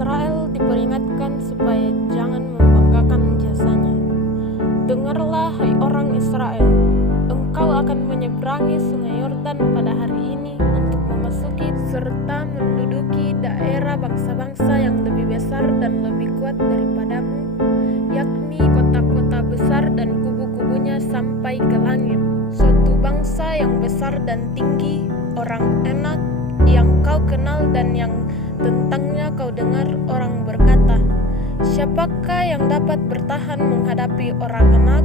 Israel diperingatkan supaya jangan membanggakan jasanya. Dengarlah, hai orang Israel, engkau akan menyeberangi sungai Yordan pada hari ini untuk memasuki serta menduduki daerah bangsa-bangsa yang lebih besar dan lebih kuat daripadamu, yakni kota-kota besar dan kubu-kubunya sampai ke langit. Suatu bangsa yang besar dan tinggi, orang Enak yang kau kenal dan yang tentangnya kau dengar orang berkata, siapakah yang dapat bertahan menghadapi orang Enak?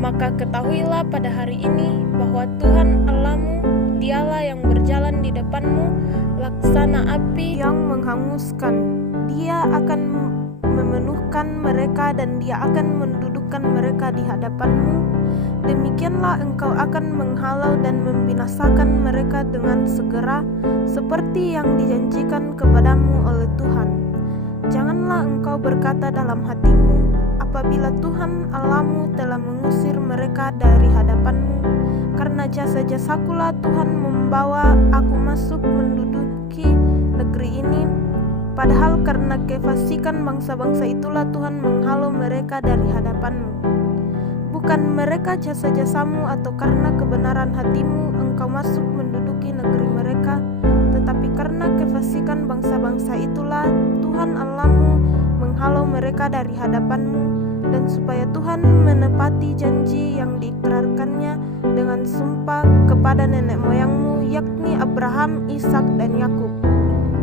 Maka ketahuilah pada hari ini bahwa Tuhan Allahmu, dialah yang berjalan di depanmu laksana api yang menghanguskan. Dia akan memenuhkan mereka dan dia akan mendudukkan mereka di hadapanmu. Demikianlah engkau akan menghalau dan membinasakan mereka dengan segera, seperti yang dijanjikan kepadamu oleh Tuhan. Janganlah engkau berkata dalam hatimu, apabila Tuhan Allahmu telah mengusir mereka dari hadapanmu, karena jasa-jasakulah Tuhan membawa aku masuk menduduki negeri ini. Padahal karena kefasikan bangsa-bangsa itulah Tuhan menghalau mereka dari hadapanmu. Bukan mereka jasa-jasamu atau karena kebenaran hatimu engkau masuk menduduki negeri mereka, tetapi karena kefasikan bangsa-bangsa itulah Tuhan Allahmu menghalau mereka dari hadapanmu, dan supaya Tuhan menepati janji yang diikrarkannya dengan sumpah kepada nenek moyangmu, yakni Abraham, Ishak, dan Yakub.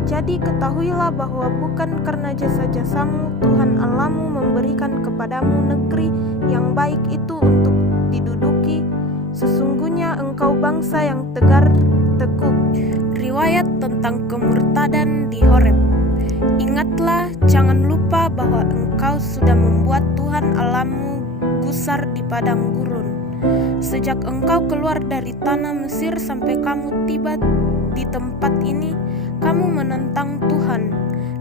Jadi ketahuilah bahwa bukan karena jasa-jasamu Tuhan Allahmu memberikan kepadamu negeri yang baik itu untuk diduduki. Sesungguhnya engkau bangsa yang tegar tekuk. Riwayat tentang kemurtadan di Horeb. Ingatlah, jangan lupa bahwa engkau sudah membuat Tuhan Allahmu gusar di padang gurun. Sejak engkau keluar dari tanah Mesir sampai kamu tiba di tempat ini, kamu menentang Tuhan.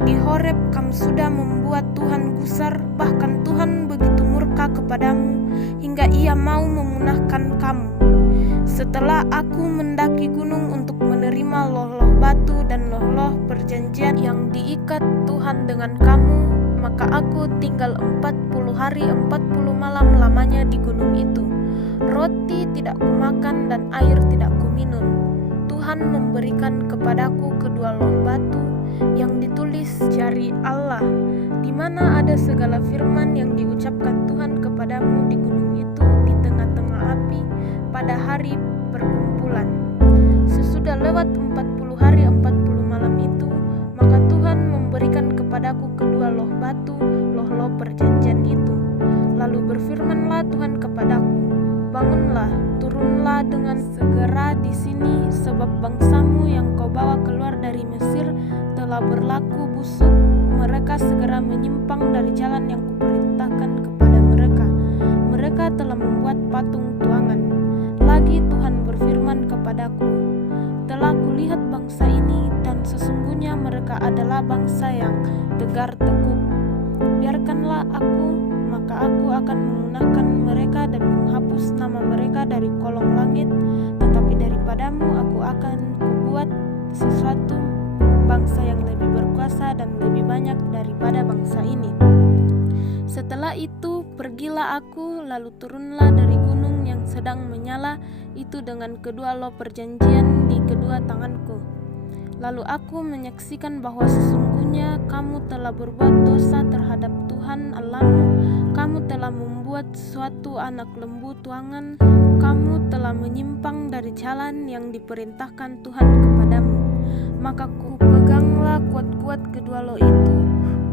Di Horeb kamu sudah membuat Tuhan gusar, bahkan Tuhan begitu murka kepadamu hingga ia mau memunahkan kamu. Setelah aku mendaki gunung untuk menerima loh-loh batu dan loh-loh perjanjian yang diikat Tuhan dengan kamu, maka aku tinggal 40 hari 40 malam lamanya di gunung itu. Roti tidak kumakan dan air tidak kuminum. Tuhan memberikan kepadaku kedua loh batu yang ditulis jari Allah, di mana ada segala firman yang diucapkan Tuhan kepadamu di gunung itu di tengah-tengah api pada hari perkumpulan. Sesudah lewat 40 hari 40 malam itu, maka Tuhan memberikan kepadaku kedua loh batu, loh-loh perjanjian itu. Lalu berfirmanlah Tuhan kepadaku, bangunlah, turunlah dengan segera di sini, sebab bangsamu yang kau bawa keluar dari Mesir telah berlaku busuk. Mereka segera menyimpang dari jalan yang kuperintahkan kepada mereka. Mereka telah membuat patung tuangan. Lagi Tuhan berfirman kepadaku, telah kulihat bangsa ini, dan sesungguhnya mereka adalah bangsa yang tegar tekuk. Biarkanlah aku, maka aku akan memunahkan mereka dan menghapus nama mereka dari kolong langit, tetapi daripadamu aku akan kubuat sesuatu bangsa yang lebih berkuasa dan lebih banyak daripada bangsa ini. Setelah itu pergilah aku, lalu turunlah dari gunung yang sedang menyala itu dengan kedua loh perjanjian di kedua tanganku. Lalu aku menyaksikan bahwa sesungguhnya kamu telah berbuat dosa terhadap Tuhan Allahmu. Kamu telah membuat suatu anak lembu tuangan. Kamu telah menyimpang dari jalan yang diperintahkan Tuhan kepadamu. Maka kupeganglah kuat-kuat kedua loh itu.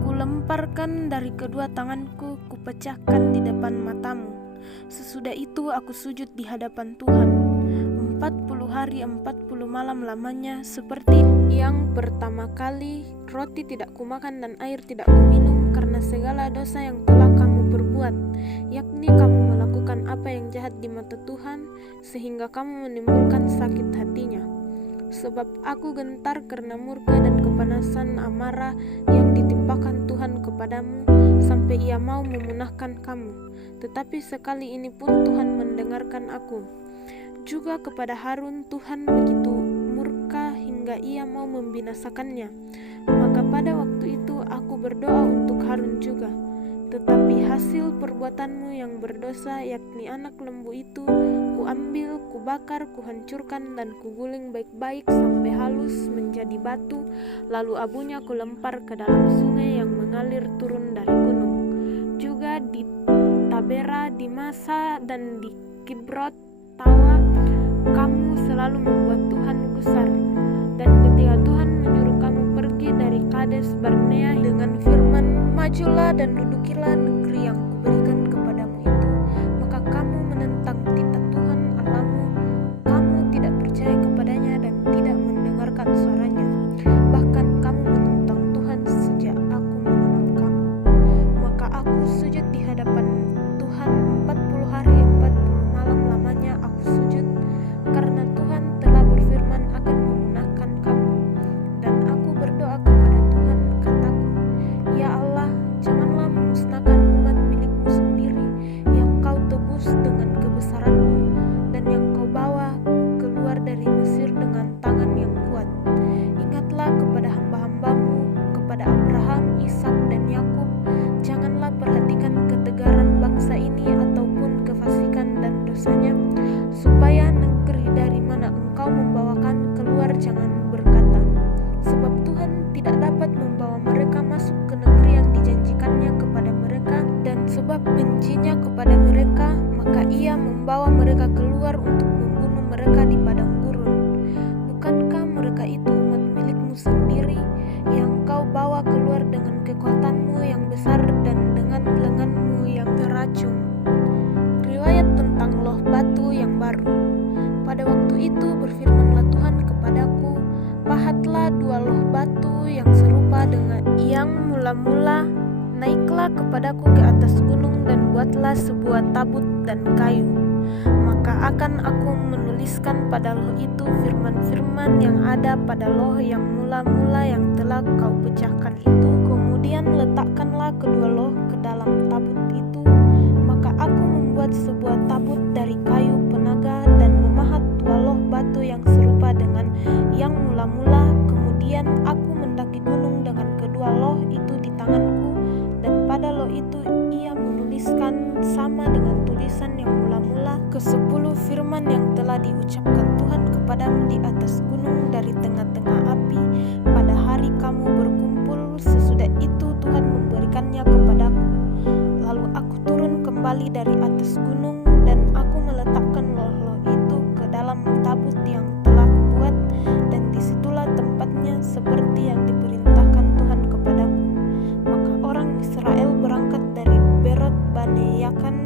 Kulemparkan dari kedua tanganku, kupecahkan di depan matamu. Sesudah itu aku sujud di hadapan Tuhan. 40 hari 40 malam lamanya, seperti yang pertama kali, roti tidak kumakan dan air tidak kuminum karena segala dosa yang telah kamu perbuat, yakni kamu melakukan apa yang jahat di mata Tuhan, sehingga kamu menimbulkan sakit hatinya. Sebab aku gentar karena murka dan kepanasan amarah yang ditimpakan Tuhan kepadamu, sampai ia mau memunahkan kamu. Tetapi sekali ini pun Tuhan mendengarkan aku. Juga kepada Harun Tuhan begitu murka hingga ia mau membinasakannya. Maka pada waktu itu berdoa untuk Harun juga. Tetapi hasil perbuatanmu yang berdosa, yakni anak lembu itu, kuambil, kubakar, kuhancurkan, dan kuguling baik-baik sampai halus menjadi batu, lalu abunya kulempar ke dalam sungai yang mengalir turun dari gunung. Juga di Tabera, di Masa, dan di Kibrot Tawa, kamu selalu membuat Tuhan gusar. Dan ketika Tuhan menyuruh kamu pergi dari Kades Barnea dengan firman, majulah dan dudukilah negeri yang kuberikan kepadamu itu, maka kamu menentang titah Tuhan Allahmu. Kamu tidak percaya kepadanya dan tidak mendengarkan suaranya. Bahkan kamu menentang Tuhan sejak aku mengenal kamu. Maka aku sujud di hadapan Tuhan 40 hari 40 malam lamanya aku sujud, karena Tuhan telah berfirman akan memunahkan kamu. Dan aku berdoa kepada Tuhan, kataku, ya Allah, janganlah memusnahkan umat milikmu sendiri yang kau tebus dengan kebesaranmu dan yang kau bawa keluar dari Mesir dengan tangan yang kuat. Ingatlah kepada hamba-hambamu, kepada Abraham, Ishak, dan Yakub. Janganlah perhatikan ketegaran bangsa ini ataupun kefasikan dan dosanya, supaya negeri dari mana engkau membawa kami keluar jangan berkata, sebab Tuhan tidak dapat membawa mereka masuk ke negeri yang dijanjikannya kepada mereka, dan sebab bencinya kepada mereka, maka ia membawa mereka keluar untuk membunuh mereka di padang gurun. Bukankah mereka itu umat milikmu sendiri, yang kau bawa keluar dengan kekuatanmu yang besar dan dengan lenganmu yang teracung? Riwayat tentang loh batu yang baru. Pada waktu itu berfirmanlah Tuhan kepadaku, pahatlah 2 loh batu yang serupa dengan yang mula-mula, naiklah kepadaku ke atas gunung dan buatlah sebuah tabut dan kayu. Maka akan aku menuliskan pada loh itu firman-firman yang ada pada loh yang mula-mula yang telah kau pecahkan itu. Kemudian letakkanlah kedua loh ke dalam tabut itu. Maka aku membuat sebuah tabut dari kayu penaga dan memahat 2 loh batu yang serupa dengan yang mula-mula. Kemudian aku mendaki gunung dengan kedua loh itu di tanganku, dan pada loh itu ia menuliskan sama dengan tulisan yang mula-mula ke-10 firman yang telah diucapkan Tuhan kepadamu di atas gunung dari tengah-tengah api pada hari kamu berkumpul. Sesudah itu Tuhan memberikannya kepadaku. Lalu aku turun kembali dari atas gunung, dan aku meletakkan loh-loh itu ke dalam tabut yang telah kubuat, dan disitulah tempatnya seperti yang diperintahkan Tuhan kepadaku. Maka orang Israel berangkat dari Berot Baneyakan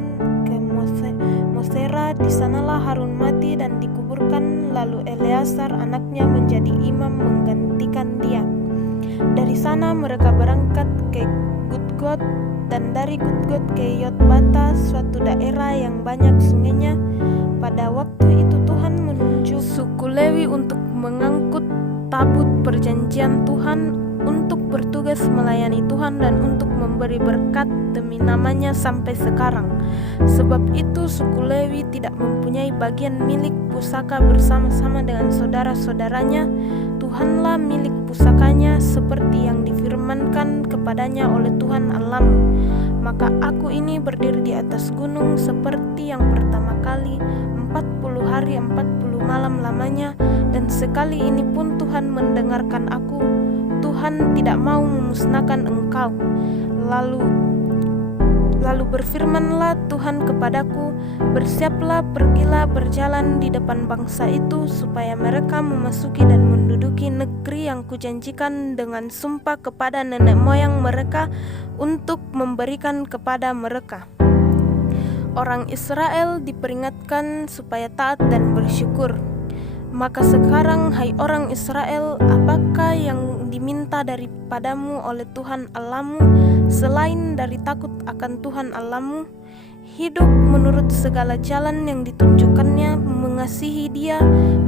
ke Mosera. Di sanalah Harun mati dan dikuburkan, lalu Eleazar anaknya menjadi imam menggantikan dia. Dari sana mereka berangkat ke Gudgod, dan dari Gudgod ke Yotbata, suatu daerah yang banyak sungainya. Pada waktu itu Tuhan menunjuk suku Lewi untuk mengangkut tabut perjanjian Tuhan, untuk bertugas melayani Tuhan dan untuk memberi berkat demi namanya sampai sekarang. Sebab itu suku Lewi tidak mempunyai bagian milik pusaka bersama-sama dengan saudara-saudaranya. Tuhanlah milik pusakanya, seperti yang difirmankan kepadanya oleh Tuhan Allahmu. Maka aku ini berdiri di atas gunung seperti yang pertama kali, 40 hari 40 malam lamanya, dan sekali ini pun Tuhan mendengarkan aku. Tuhan tidak mau memusnahkan engkau. Lalu berfirmanlah Tuhan kepadaku, bersiaplah, pergilah berjalan di depan bangsa itu, supaya mereka memasuki dan menduduki negeri yang kujanjikan dengan sumpah kepada nenek moyang mereka untuk memberikan kepada mereka. Orang Israel diperingatkan supaya taat dan bersyukur. Maka sekarang, hai orang Israel, apakah yang diminta daripadamu oleh Tuhan Allahmu selain dari takut akan Tuhan Allahmu? Hidup menurut segala jalan yang ditunjukkannya, mengasihi Dia,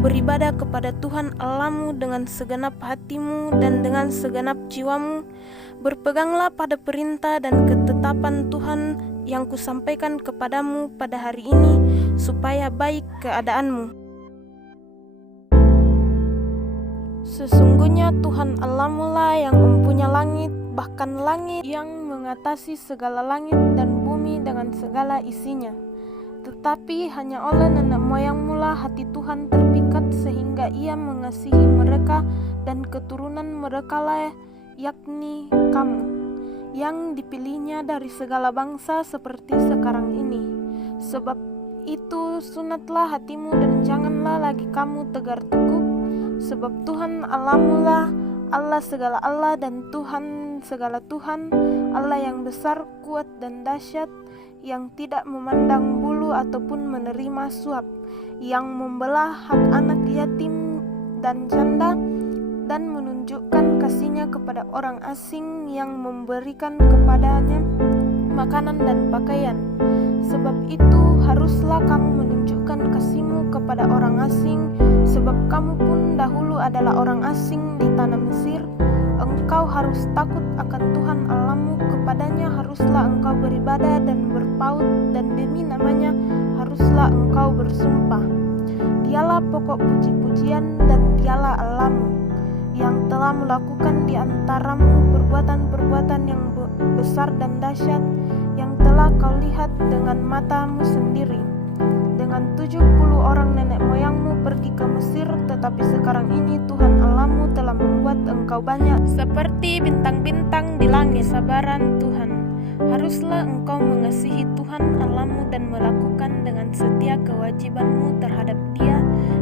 beribadah kepada Tuhan Allahmu dengan segenap hatimu dan dengan segenap jiwamu. Berpeganglah pada perintah dan ketetapan Tuhan yang kusampaikan kepadamu pada hari ini, supaya baik keadaanmu. Sesungguhnya Tuhan Allahmu lah yang mempunyai langit bahkan langit yang mengatasi segala langit dan bumi dengan segala isinya. Tetapi hanya oleh nenek moyangmu lah hati Tuhan terpikat sehingga ia mengasihi mereka dan keturunan mereka lah, yakni kamu, yang dipilihnya dari segala bangsa seperti sekarang ini. Sebab itu sunatlah hatimu dan janganlah lagi kamu tegar teguk, sebab Tuhan Allahmu lah Allah segala Allah dan Tuhan segala Tuhan, Allah yang besar, kuat dan dahsyat, yang tidak memandang bulu ataupun menerima suap, yang membelah hak anak yatim dan janda, dan menunjukkan kasihnya kepada orang asing, yang memberikan kepadanya makanan dan pakaian. Sebab itu haruslah kamu menunjukkan kasihmu kepada orang asing, sebab kamu pun dahulu adalah orang asing di tanah Mesir. Engkau harus takut akan Tuhan Allahmu, kepadanya haruslah engkau beribadah dan berpaut, dan demi namanya haruslah engkau bersumpah. Dialah pokok puji-pujian dan dialah Allahmu, yang telah melakukan di antaramu perbuatan-perbuatan yang besar dan dahsyat, yang telah kau lihat dengan matamu sendiri. Dengan 70 orang nenek moyangmu pergi ke Mesir, tetapi sekarang ini Tuhan Allahmu telah membuat engkau banyak seperti bintang-bintang di langit. Sabaran Tuhan, haruslah engkau mengasihi Tuhan Allahmu dan melakukan dengan setia kewajibanmu terhadap Dia,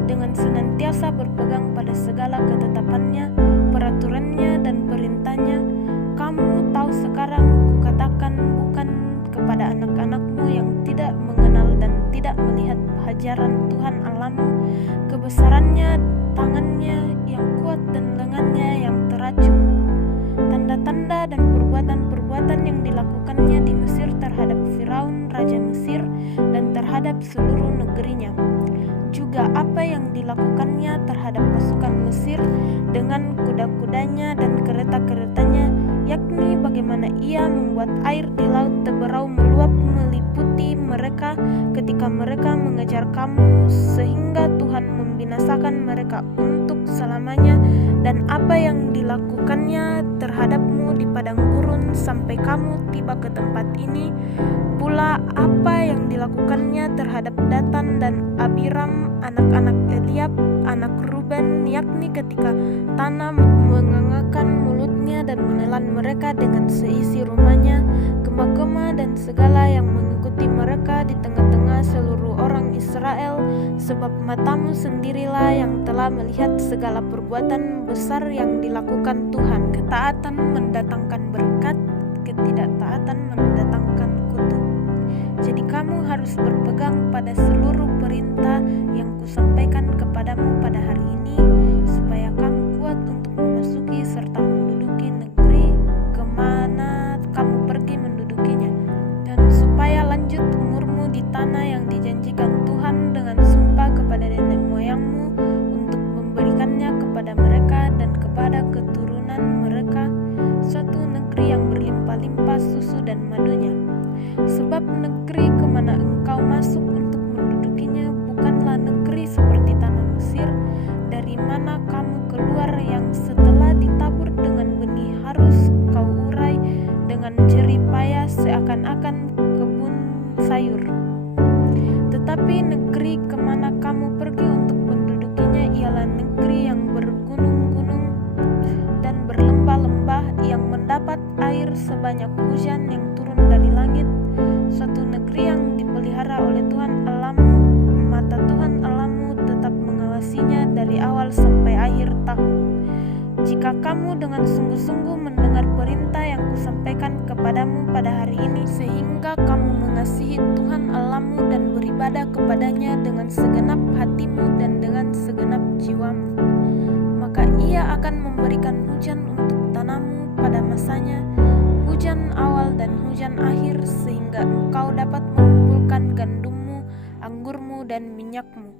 dengan senantiasa berpegang pada segala ketetapannya, peraturannya dan perintahnya. Kamu tahu sekarang kukatakan bukan kepada anak-anakmu yang tidak mengenal dan tidak melihat ajaran Tuhan Allahmu, kebesarannya, tangannya yang kuat dan lengannya yang teracung, tanda-tanda dan perbuatan-perbuatan yang dilakukannya di Mesir terhadap Firaun raja Mesir dan terhadap seluruh negerinya, juga apa yang dilakukannya terhadap pasukan Mesir dengan kuda-kudanya dan kereta-keretanya, yakni bagaimana ia membuat air di laut Teberau meluap meliputi mereka ketika mereka mengejar kamu, sehingga Tuhan membinasakan mereka untuk selamanya, dan apa yang dilakukannya terhadapmu di padang gurun sampai kamu tiba ke tempat ini, pula apa yang dilakukannya terhadap Datan dan Abiram, anak-anak Eliab, anak Ruben, yakni ketika tanah mengangakkan mulutnya dan menelan mereka dengan seisi rumahnya, gema-gema dan segala yang mengikuti mereka di tengah-tengah seluruh orang Israel, sebab matamu sendirilah yang telah melihat segala perbuatan besar yang dilakukan Tuhan. Ketaatan mendatangkan berkat, ketidaktaatan mendatangkan kutuk. Jadi kamu harus berpegang pada seluruh perintah yang kusampaikan kepadamu pada hari ini, supaya kamu kuat untuk memasuki serta menduduki negeri kemana kamu pergi mendudukinya, dan supaya lanjut umurmu di tanah yang dijanjikan Tuhan dengan sumpah kepada nenek moyangmu untuk memberikannya kepada mereka dan kepada keturunan mereka, suatu negeri yang berlimpah-limpah susu dan madunya. Sebab negeri kemana engkau masuk untuk mendudukinya bukanlah negeri seperti tanah Mesir, dari mana kamu keluar, yang setelah ditabur dengan benih harus kau urai dengan jerih payah seakan-akan kebun sayur. Tetapi negeri kemana kamu pergi untuk mendudukinya ialah negeri yang bergunung-gunung dan berlembah-lembah, yang mendapat air sebanyak hujan yang turun dari langit, suatu negeri yang dipelihara oleh Tuhan Allahmu. Mata Tuhan Allahmu tetap mengawasinya dari awal sampai akhir tahun. Jika kamu dengan sungguh-sungguh mendengar perintah yang kusampaikan kepadamu pada hari ini, sehingga kamu mengasihi Tuhan Allahmu dan beribadah kepadanya dengan segenap hatimu dan dengan segenap jiwamu, maka Ia akan memberikan hujan untuk tanahmu pada masanya, hujan awal dan hujan akhir, sehingga engkau dapat mengumpulkan gandummu, anggurmu dan minyakmu.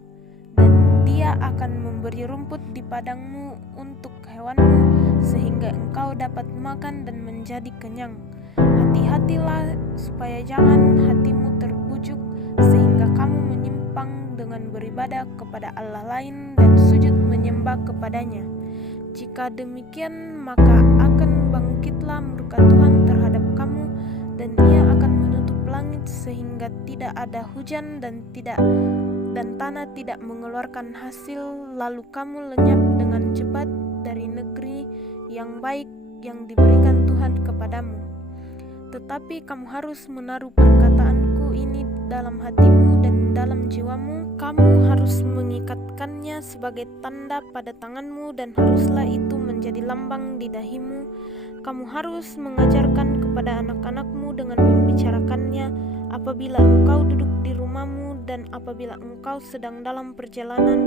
Dan Dia akan memberi rumput di padangmu untuk hewanmu, sehingga engkau dapat makan dan menjadi kenyang. Hati-hatilah supaya jangan hatimu terbujuk, sehingga kamu menyimpang dengan beribadah kepada Allah lain dan sujud menyembah kepadanya. Jika demikian, maka akan bangkitlah murka murka Tuhan terhadap kamu, dan Ia akan menutup langit sehingga tidak ada hujan dan tanah tidak mengeluarkan hasil, lalu kamu lenyap dengan cepat dari negeri yang baik yang diberikan Tuhan kepadamu. Tetapi kamu harus menaruh perkataanku ini dalam hatimu dan dalam jiwamu. Kamu harus mengikatkannya sebagai tanda pada tanganmu, dan haruslah itu menjadi lambang di dahimu. Kamu harus mengajarkan kepada anak-anakmu dengan membicarakannya apabila engkau duduk di rumahmu, dan apabila engkau sedang dalam perjalanan,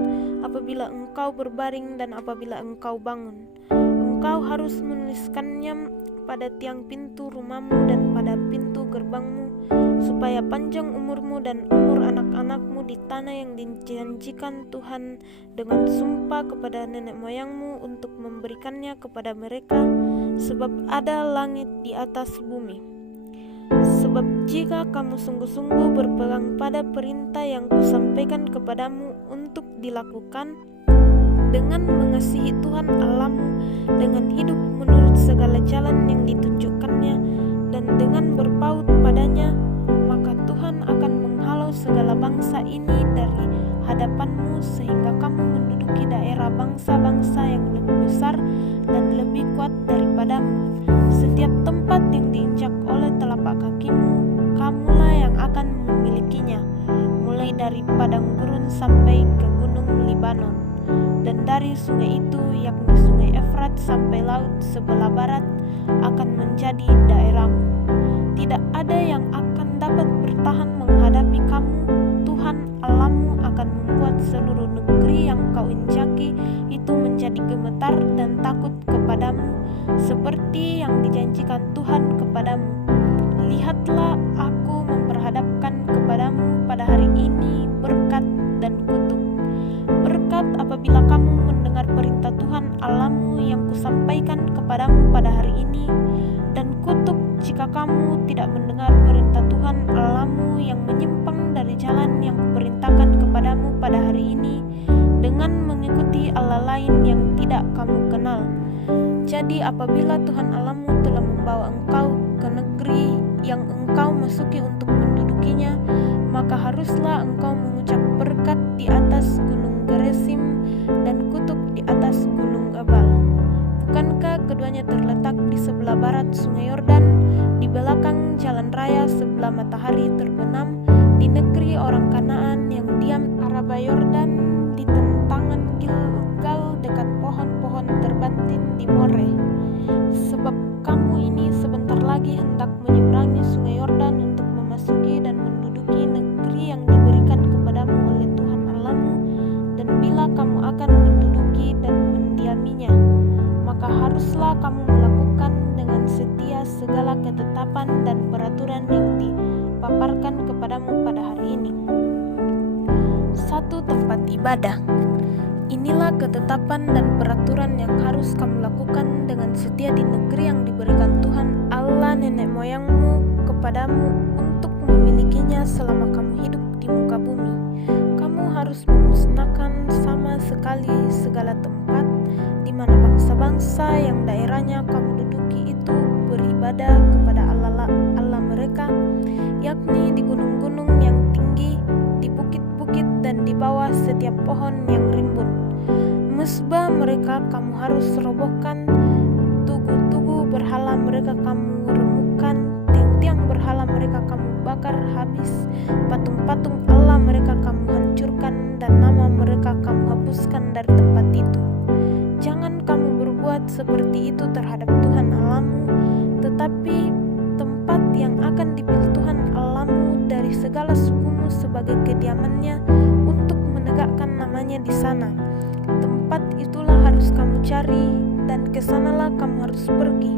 apabila engkau berbaring, dan apabila engkau bangun. Engkau harus menuliskannya pada tiang pintu rumahmu dan pada pintu gerbangmu, supaya panjang umurmu dan umur anak-anakmu di tanah yang dijanjikan Tuhan dengan sumpah kepada nenek moyangmu untuk memberikannya kepada mereka, sebab ada langit di atas bumi. Sebab jika kamu sungguh-sungguh berpegang pada perintah yang kusampaikan kepadamu untuk dilakukan, dengan mengasihi Tuhan Allahmu, dengan hidup menurut segala jalan yang ditunjukkannya, dan dengan berpaut padanya, maka Tuhan akan menghalau segala bangsa ini dari hadapanmu, sehingga kamu menduduki daerah bangsa-bangsa yang lebih besar dan lebih kuat daripadamu. Setiap tempat yang diinjak oleh telapak kakimu, kamulah yang akan memilikinya, mulai dari padang gurun sampai ke gunung Libanon. Dan dari sungai itu, yakni sungai Efrat sampai laut sebelah barat, akan menjadi daerahmu. Tidak ada yang akan dapat bertahan menghadapi kamu. Tuhan Allahmu akan membuat seluruh negeri yang kau injaki itu menjadi gemetar dan takut kepadamu, seperti yang dijanjikan Tuhan kepadamu. Lihatlah, aku memperhadapkan kepadamu pada hari ini berkat dan kutuk. Berkat apabila kamu mendengar perintah Tuhan Allahmu yang kusampaikan kepadamu pada hari ini, dan kutuk jika kamu tidak mendengar perintah Tuhan Allahmu yang menyimpang dari jalan yang kuperintahkan kepadamu pada hari ini, dengan mengikuti Allah lain yang tidak kamu kenal. Jadi apabila Tuhan Allahmu telah membawa engkau ke negeri yang engkau masuki untuk mendudukinya, maka haruslah engkau mengucap berkat di atas gunung Gerizim dan kutuk di atas gunung Ebal. Bukankah keduanya terletak di sebelah barat sungai Yordan, di belakang jalan raya sebelah matahari terbenam, di negeri orang Kanaan yang diam Araba Yordan, di tentangan Gilgal dekat pohon-pohon terbantin di More? Sebab kamu ini sebentar lagi hendak menyeberangi sungai Yordan untuk memasuki dan menduduki negeri yang diberikan kepadamu oleh Tuhan Allahmu. Dan bila kamu akan menduduki dan mendiaminya, maka haruslah kamu melakukan dengan setia segala ketetapan dan peraturan yang dipaparkan kepadamu pada hari ini. 1. Tempat ibadah. Inilah ketetapan dan peraturan yang harus kamu lakukan dengan setia di negeri yang diberikan Tuhan Allah nenek moyangmu kepadamu untuk memilikinya selama kamu hidup di muka bumi. Kamu harus memusnahkan sama sekali segala tempat di mana bangsa-bangsa yang daerahnya kamu duduki itu beribadah kepada Allah mereka, yakni di gunung-gunung yang tinggi, di bukit-bukit, dan di bawah setiap pohon yang rimbun. Mesbah mereka kamu harus robohkan, tugu-tugu berhala mereka kamu remukkan, tiang-tiang berhala mereka kamu bakar habis, patung-patung Allah mereka kamu hancurkan, dan nama mereka kamu hapuskan dari tempat itu. Jangan kamu berbuat seperti itu terhadap Tuhan Allahmu, tetapi tempat yang akan dipilih Tuhan Allahmu dari segala sukumu sebagai kediamannya untuk menegakkan namanya di sana, tempat itulah harus kamu cari, dan kesanalah kamu harus pergi.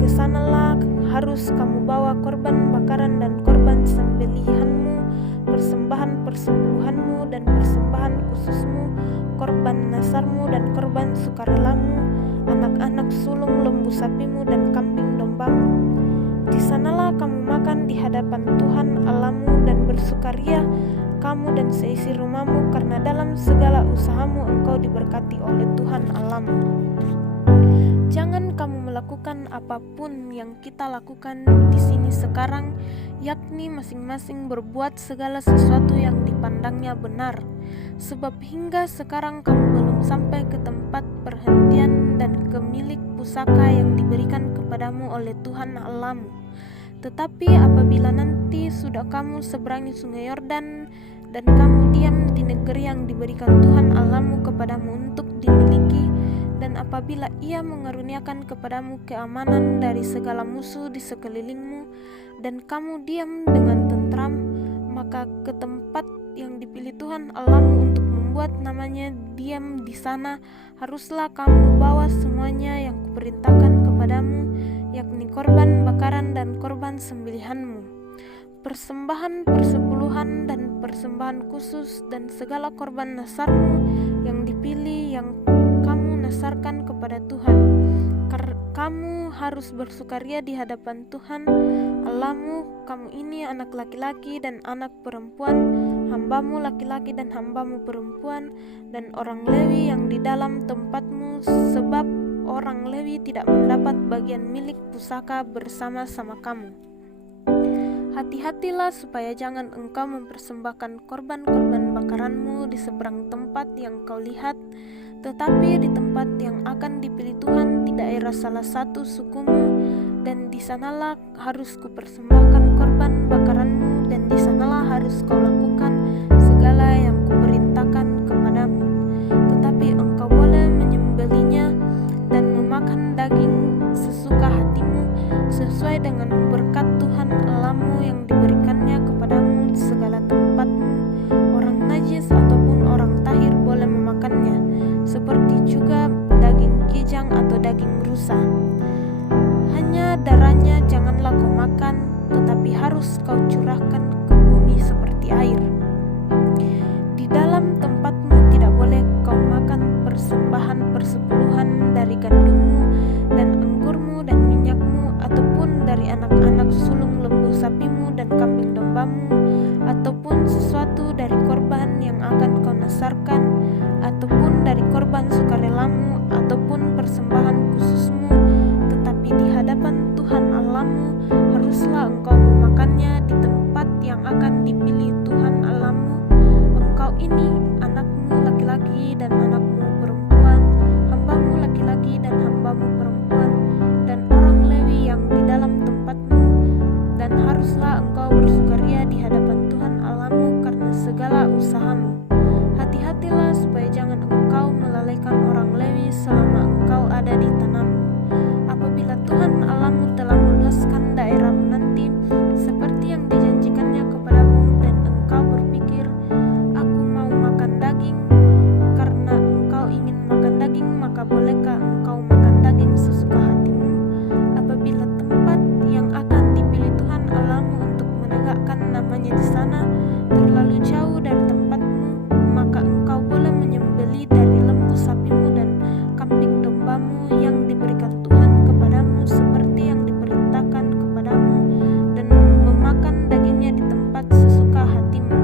Kesanalah harus kamu bawa korban bakaran dan korban sembelihanmu, persembahan persepuluhanmu dan persembahan khususmu, korban nasarmu dan korban sukarelamu, anak-anak sulung lembu sapimu dan kambing dombamu. Di sanalah kamu makan di hadapan Tuhan Allahmu dan bersukaria kamu dan seisi rumahmu, karena dalam segala usahamu engkau diberkati oleh Tuhan Allahmu. jangan kamu melakukan apapun yang kita lakukan di sini sekarang, yakni masing-masing berbuat segala sesuatu yang dipandangnya benar. Sebab hingga sekarang kamu belum sampai ke tempat perhentian dan ke milik pusaka yang diberikan kepadamu oleh Tuhan Allahmu. Tetapi apabila nanti sudah kamu seberangi sungai Yordan dan kamu diam di negeri yang diberikan Tuhan Allahmu kepadamu untuk dimiliki, dan apabila Ia mengaruniakan kepadamu keamanan dari segala musuh di sekelilingmu, dan kamu diam dengan tentram, maka ke tempat yang dipilih Tuhan Allahmu untuk membuat namanya diam di sana, haruslah kamu bawa semuanya yang kuperintahkan kepadamu, yakni korban bakaran dan korban sembelihanmu, persembahan persepuluhan dan persembahan khusus, dan segala korban nasarmu yang dipilih yang kamu nasarkan kepada Tuhan. Kamu harus bersukaria di hadapan Tuhan Allahmu. Kamu ini anak laki-laki dan anak perempuan, hambamu laki-laki dan hambamu perempuan, dan orang Lewi yang di dalam tempatmu, sebab orang Lewi tidak mendapat bagian milik pusaka bersama-sama kamu. Hati-hatilah supaya jangan engkau mempersembahkan korban-korban bakaranmu di seberang tempat yang kau lihat, tetapi di tempat yang akan dipilih Tuhan di daerah salah satu sukumu, dan di sanalah harus kupersembahkan korban bakaranmu, dan di sanalah harus kau lakukan segala yang kuperintahkan kepadamu. Tetapi engkau boleh menyembelinya dan memakan daging sesuka hatimu, sesuai dengan berkat Tuhan Allahmu yang diberikannya kepadamu di segala tempatmu. Orang najis ataupun orang tahir boleh memakannya, seperti juga daging kijang atau daging rusa. Hanya darahnya janganlah kau makan, tetapi harus kau curahkan ke bumi seperti air. Di dalam tempatmu tidak boleh kau makan persembahan persepuluhan dari gandummu dan anggurmu dan minyakmu, ataupun dari anak-anak sulung lembu sapimu dan kambing dombamu, ataupun sesuatu dari korban yang akan kau nasarkan, ataupun dari korban sukarelamu, ataupun persembahan khususmu. Tetapi di hadapan Tuhan Allahmu haruslah engkau memakannya di tempat yang akan dipilih Tuhan Allahmu. Engkau ini anakmu laki-laki dan anakmu perempuan, hambamu laki-laki dan hambamu perempuan, dan orang Lewi yang di dalam tempatmu, dan haruslah engkau bersukaria di hadapan Tuhan Allahmu karena segala usahamu. Hati-hatilah supaya jangan engkau melalaikan orang Lewi selama engkau ada di tanahmu. Apabila Tuhan Allahmu telah meluaskan daerahmu nanti seperti yang dijanjikannya kepadamu, dan engkau berpikir, aku mau makan daging, karena engkau ingin makan daging, maka bolehkah engkau makan daging sesuka hatimu? Apabila tempat yang akan dipilih Tuhan Allahmu untuk menegakkan namanya di sana terlalu jauh dari tempatmu, maka engkau boleh menyembelih dari lembu sapimu dan kambing dombamu yang diberikan Tuhan kepadamu seperti yang diperintahkan kepadamu, dan memakan dagingnya di tempat sesuka hatimu.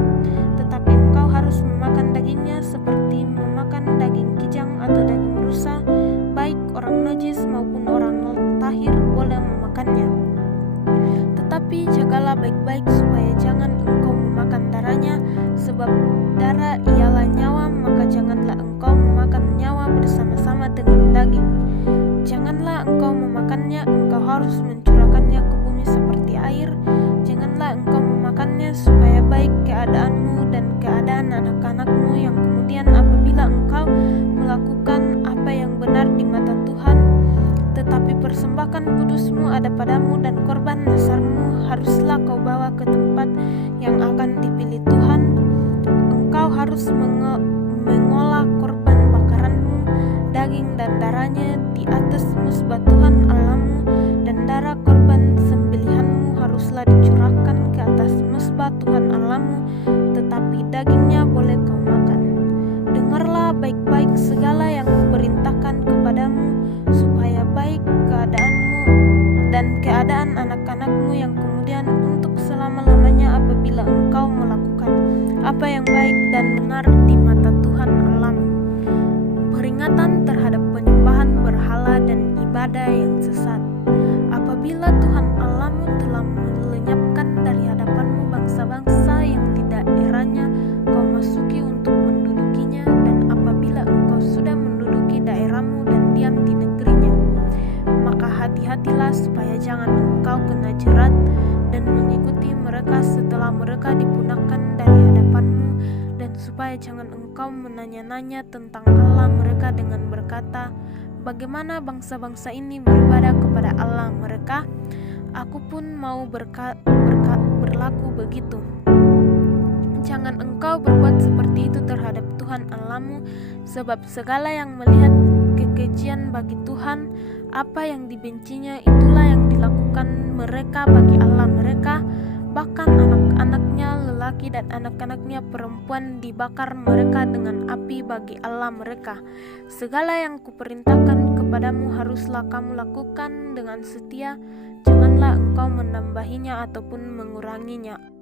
Tetapi engkau harus memakan dagingnya seperti memakan daging kijang atau daging rusa, baik orang najis maupun orang tahir boleh memakannya. Tetapi jagalah baik-baik supaya jangan engkau memakan darahnya, sebab darah ialah nyawa, maka janganlah engkau memakan nyawa bersama-sama dengan daging. Janganlah engkau memakannya, engkau harus mencurahkannya ke bumi seperti air. Janganlah engkau memakannya supaya baik keadaanmu dan keadaan anak-anakmu, yang kemudian apabila engkau melakukan apa yang benar di mata Tuhan, tetapi persembahkan kudusmu ada padamu dan korban nasarmu haruslah kau bawa ke tempat yang akan dipilih Tuhan. Engkau harus mengolah korban bakaranmu, daging dan darahnya di atas musbah Tuhan Allahmu, dan darah korban sembelihanmu haruslah dicurahkan ke atas musbah Tuhan Allahmu, tetapi dagingnya boleh kau makan. Dengarlah baik-baik segala yang kuperintahkan kepadamu, supaya baik keadaanmu dan keadaan anak-anakmu yang kemudian untuk selama-lamanya apabila engkau melakukan apa yang baik dan benar di mata Tuhan Allahmu. Peringatan terhadap penyembahan berhala dan ibadah ibadah yang sesat. Apabila Tuhan Allahmu telah melenyapkan dari hadapanmu bangsa-bangsa yang di daerahnya kau masuki untuk mendudukinya, dan apabila engkau sudah menduduki daerahmu dan diam di negerinya, maka hati-hatilah supaya jangan engkau kena jerat dan mengikuti mereka setelah mereka dipunahkan dari hadapanmu, dan supaya jangan engkau menanya-nanya tentang Allah mereka dengan berkata, bagaimana bangsa-bangsa ini beribadah kepada Allah mereka? Aku pun mau berlaku begitu. Jangan engkau berbuat seperti itu terhadap Tuhan Allahmu, sebab segala yang melihat kekejian bagi Tuhan, apa yang dibencinya itulah yang dilakukan mereka bagi Allah mereka. Bahkan anak-anaknya lelaki dan anak-anaknya perempuan dibakar mereka dengan api bagi Allah mereka. Segala yang kuperintahkan kepadamu haruslah kamu lakukan dengan setia, janganlah engkau menambahinya ataupun menguranginya.